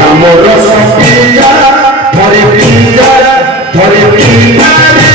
নামর সপিয়া ধরে পিয়া ধরে পিয়া রে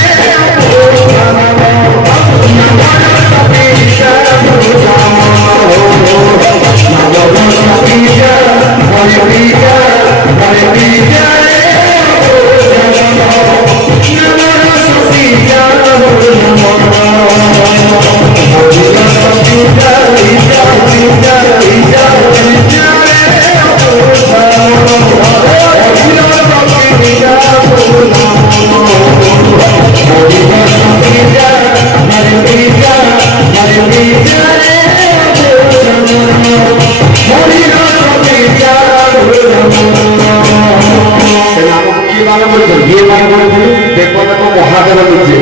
মহাদেব নিজে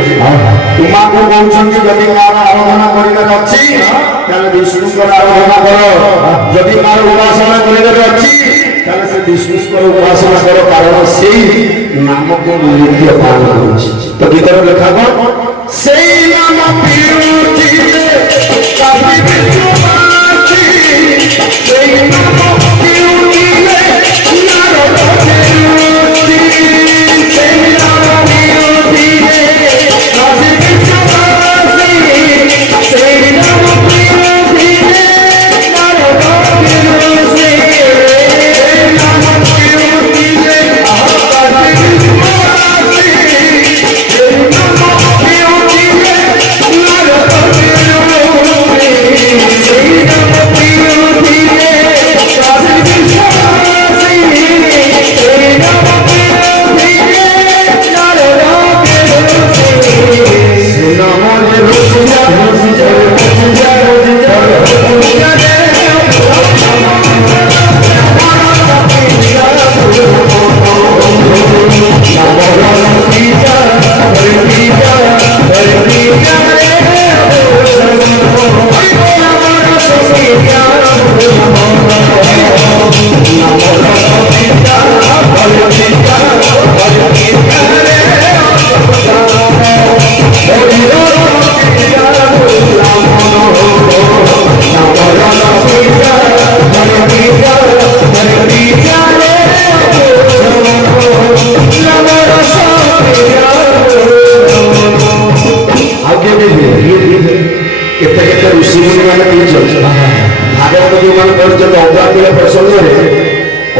তোমাকে বলছেন যদি কার আরাধনা করিবার অছি তাহলে বিষ্ণুଙ୍କର আরাধনা কর যদি কার উপাসনা করিবার অছি তাহলে সে বিষ্ণুଙ୍କର উপাসনা কর কারণ সেই নামকে নিত্য পান করছে তো গীতার লেখা কর সেই নাম পিউতিতে কাশী বিশ্ববাসী সেই নাম পিউতিতে নারদ দেবী সেই নাম পিউতিতে কাশী বিশ্ববাসী সেই নাম পিউতিতে নারদ দেবী সেই নাম পিউতিতে কাশী বিশ্ববাসী সেই নাম পিউতিতে নারদ দেবী সেই নাম পিউতিতে কাশী বিশ্ববাসী সেই নাম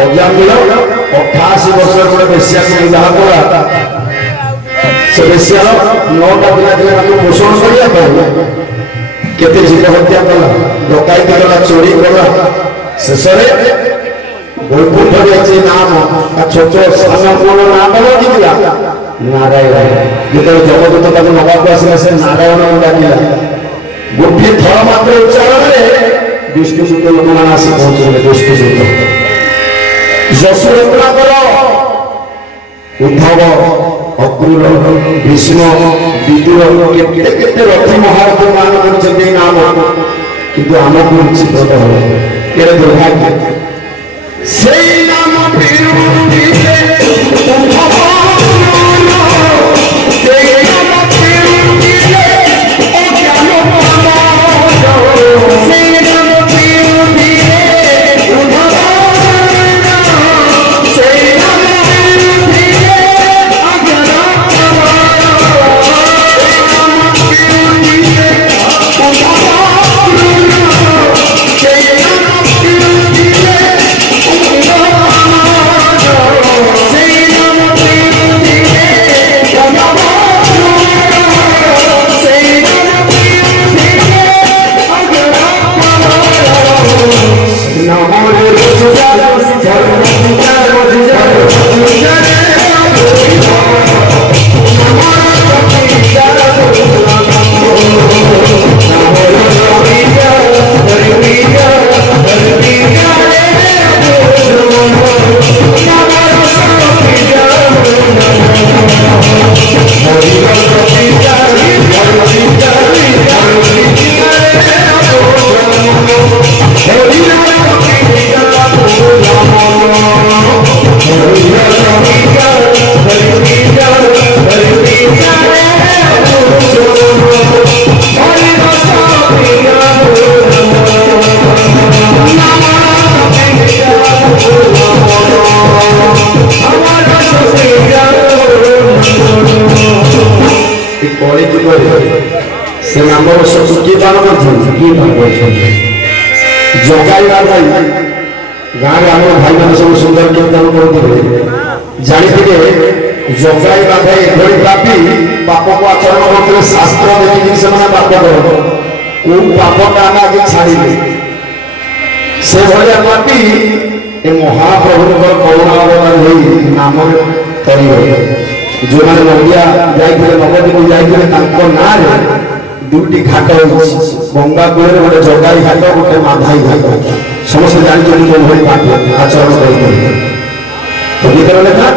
ଅଜ୍ଞାନୀଳ 88 ବର୍ଷର ଗୋଟେ ବେଶ୍ୟାକୁ ବିବାହ କଲା ସେ ବେଶ୍ୟାର 9ଟା ପିଲା ଥିଲେ ତାକୁ ପୋଷଣ କରିବା ପାଇଁ କେତେ ଜୀବ ହତ୍ୟା କଲା ଡକାୟତି କଲା ଚୋରି କଲା ଶେଷରେ ବୈକୁଣ୍ଠରେ ଅଛି ନାମ ଛୋଟ ସାନ ପୁଅର ନାମ ରଖିଥିଲା ନାରାୟଣ ଯେତେବେଳେ ଜଗଦୂତ ତାକୁ ନବାକୁ ଆସିଲା ସେ ନାରାୟଣକୁ ଡାକିଲା ଗୋଟିଏ ଥର ମାତ୍ର ଉଚ୍ଚାରଣରେ ବିଷ୍ଣୁସୂତ ଲୋକମାନେ ଆସି ପହଞ୍ଚିଲେ ବିଷ୍ଣୁସୂତ ଯଶୋବନ୍ତଙ୍କର ଉଦ୍ଧବ ଅକ୍ରୁର ଭୀଷ୍ମ ବିଦୁର କେତେ କେତେ ରଥି ମହାରଥ ମାନ କରିଛନ୍ତି ନାମ କିନ୍ତୁ ଆମକୁ ଚିତ୍ରତ ହବ କେତେ ଦୁର୍ଭାଗ୍ୟ ସେଇ ନାମ ପିଉତିତେ ଉଦ୍ଧବ ସେଇ ନାମ ପିଉତିତେ ଅଜ୍ଞାନ ପାମ ସେଇ ନାମ ପିଉତିତେ ଉଦ୍ଧବ Holy कली जुगे से नाम सब किए पालन कर जगाई भाई गाँव में आम भाई मैंने सब सुंदर कीर्तन करते जानी जगाई भाई एभली पापी पाप को आचरण करते शास्त्र देखिए से पाप कर पापटा आम आगे छाड़े से भाया पापी ए महाप्रभु करुणा अवतार हो नाम कर जो मैंने नदिया जाते नवद्वीप जाते ना दुटी घाट गंगा कूल गोटे जगाई घाट गोटे माधाई घाट समस्त जानते आचरण कर गीतर लेखा